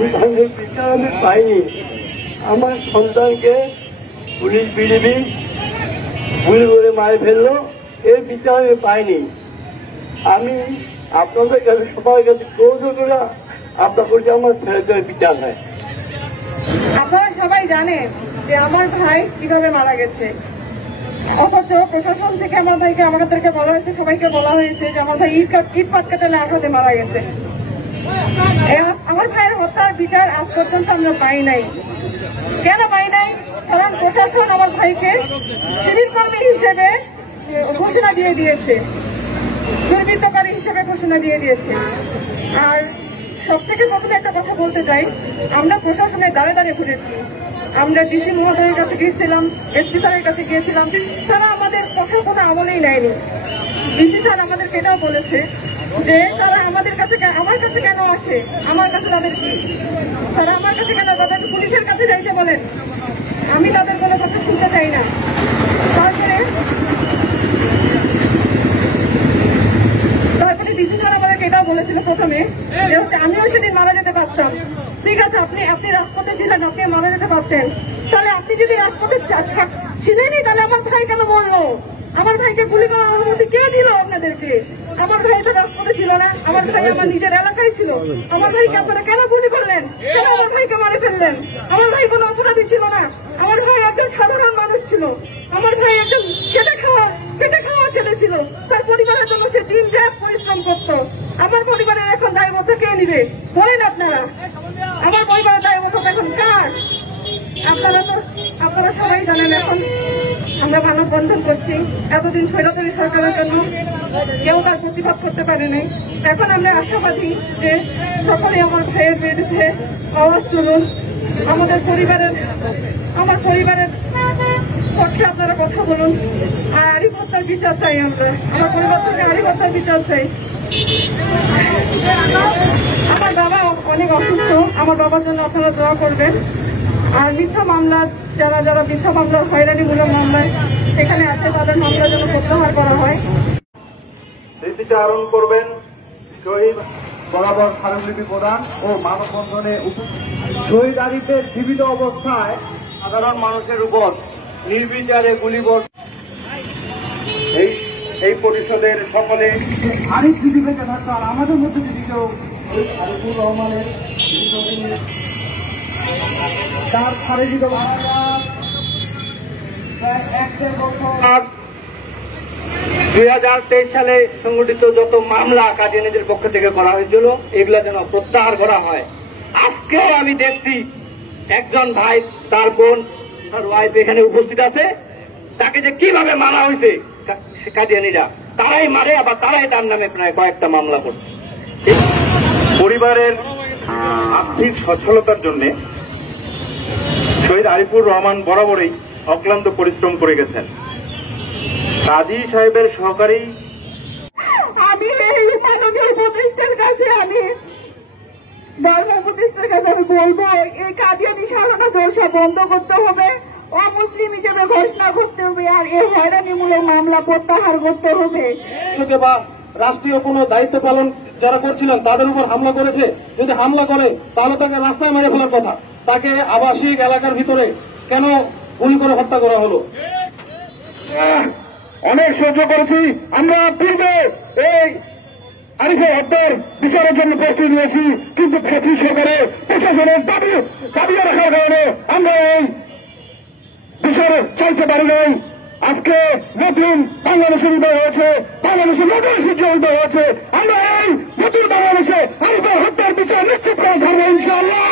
সন্তানের বিচার আমি পাইনি। আমার সন্তানকে পুলিশ বিডিবি গুলি করে মারে ফেললো, এর বিচার আমি পাইনি। আমি আপনাদের কাছে সবার কাছে ক্রোধ করে আপনার বলছি আমার ছেলেদের বিচার হয়। আপনারা সবাই জানেন যে আমার ভাই কিভাবে মারা গেছে, অথচ প্রশাসন থেকে আমার ভাইকে আমাদেরকে বলা হয়েছে, সবাইকে বলা হয়েছে যে আমার ভাই ইট পাটকাটালে আঘাতে মারা গেছে। আমার ভাইয়ের হত্যার বিচার আজ পর্যন্ত আমরা পাই নাই। কেন পাই নাই? কারণ প্রশাসন আমার ভাইকে শিবির কর্মী হিসেবে ঘোষণা দিয়ে দিয়েছে, দুর্বৃত্তকারী হিসেবে ঘোষণা দিয়ে দিয়েছে। আর সব থেকে প্রথমে একটা কথা বলতে চাই, আমরা প্রশাসনের দ্বারে দ্বারে ঘুরেছি। আমরা ডিসি মহোদয়ের কাছে গিয়েছিলাম, এসপি স্যারের কাছে গিয়েছিলাম, তারা আমাদের কথা কোনো আমলেই নেয়নি। ডিসি স্যার আমাদেরকে এটাও বলেছে যে তারা আমাদের কাছে, আমার কাছে কেন আসে, আমার কাছে তাদের কি, তারা আমার কাছে কেন, তাদের পুলিশের কাছে যাইতে বলেন, আমি তাদের কোনো কথা শুনতে চাই না। তারপরে ডিসি স্যার আমাদেরকে এটাও বলেছিল প্রথমে যে আমিও সেদিন মারা যেতে পারতাম। ঠিক আছে, আপনি রাজপথে ছিলেন, আপনি মারা যেতে পারতেন, তাহলে আপনি যদি রাজপথে ছিলেনই তাহলে আমার ভাই কেন মরলো? আমার ভাইকে গুলি করার অনুমতি কে দিল আপনাদেরকে? আমার ভাই তো রাজপথে ছিল না, আমার ভাই আমার নিজের এলাকায় ছিল। আমার ভাইকে আপনারা কেন গুলি করলেন? কেন আমার ভাইকে মারে ফেললেন? আমার ভাই কোনো অপরাধী ছিল না, আমার ভাই একজন সাধারণ মানুষ ছিল। আমার ভাই একজন খেটে খাওয়া ছেলে ছিল, তার পরিবারের জন্য সে দিন রাত পরিশ্রম করতো। আমার পরিবারের এখন দায়বদ্ধ কে নিবে বলেন আপনারা? আমার পরিবারের দায়বদ্ধ এখন কার? আপনারা সবাই জানেন এখন আমরা মানববন্ধন করছি। এতদিন স্বৈরাচারী সরকারের জন্য কেউ তার প্রতিবাদ করতে পারেনি। এখন আমরা আশাবাদী যে সকলে আমার ভাইয়ের বিরুদ্ধে আওয়াজ তুলুন। আমার পরিবারের পক্ষে আপনারা কথা বলুন। আর আরিফ হত্যার বিচার চাই, আমার পরিবার থেকে আরিফ হত্যার বিচার চাই। আমার বাবা অনেক অসুস্থ, আমার বাবার জন্য আপনারা দোয়া করবেন। আর মিথ্যা মামলা, যারা মিথ্যা মামলা, হয়রানিমূলক মামলায় সেখানে আছে, তাদের মামলা যেন প্রত্যাহার করা হয়। স্মৃতিতে আরোহণ করবেন শহীদ বরাবর স্মারকলিপি প্রদান ও মানববন্ধনে শহীদ আরিফের জীবিত অবস্থায় সাধারণ মানুষের উপর নির্বিচারে গুলিবর্ষণ। এই পরিষদের সকলে আরিফ যদি বেঁচে থাকতো আর আমাদের মধ্যে যদি কেউ আরিফুর রহমানের তার শারীরিক অবস্থা 2023 সালে সংগঠিত যত মামলা কাজী নিজের পক্ষ থেকে করা হয়েছিল এগুলো যেন প্রত্যাহার করা হয়। আজকে আমি দেখছি একজন ভাই, তার বোন, তার ওয়াইফ এখানে উপস্থিত আছে, তাকে যে কিভাবে মারা হয়েছে কাদিয়ানীরা, তারাই মারে, আবার তারাই তার নামে প্রায় কয়েকটা মামলা করছে। পরিবারের আর্থিক সচ্ছলতার জন্য শহীদ আরিফুর রহমান বরাবরই অক্লান্ত পরিশ্রম করে গেছেন। কাজী সাহেবের সহকারী আমি এই মাননীয় উপদেষ্টার কাছে, আমি ধর্ম উপদেষ্টার কাছে আমি বলবো এই কাদিয়ানী সারানা জলসা বন্ধ করতে হবে, অমুসলিম হিসেবে ঘোষণা করতে হবে, আর এই হয়রানিমূলক মামলা প্রত্যাহার করতে হবে। বা রাষ্ট্রীয় কোনো দায়িত্ব পালন যারা করছিলেন তাদের উপর হামলা করেছে, যদি হামলা করে তাহলে তাকে রাস্তায় মেরে ফেলার কথা। তাকে আবাসিক এলাকার ভিতরে কেন গুলি করে হত্যা করা হলো? অনেক সহ্য করেছি আমরা, পূর্বে এই আরিফের হত্যার বিচারের জন্য প্রস্তুতি নিয়েছি, কিন্তু ফ্যাসি সরকারের প্রশাসনের দাবি রাখার কারণে আমরা এই বিচার চাইতে পারি নাই। আজকে নতুন বাংলাদেশের উদয় হয়েছে, বাংলাদেশে নতুন সূর্য উদয় হয়েছে। আমরা এই নতুন বাংলাদেশে আরিফের হত্যার বিচার নিশ্চিত করা যাবে ইনশাআল্লাহ।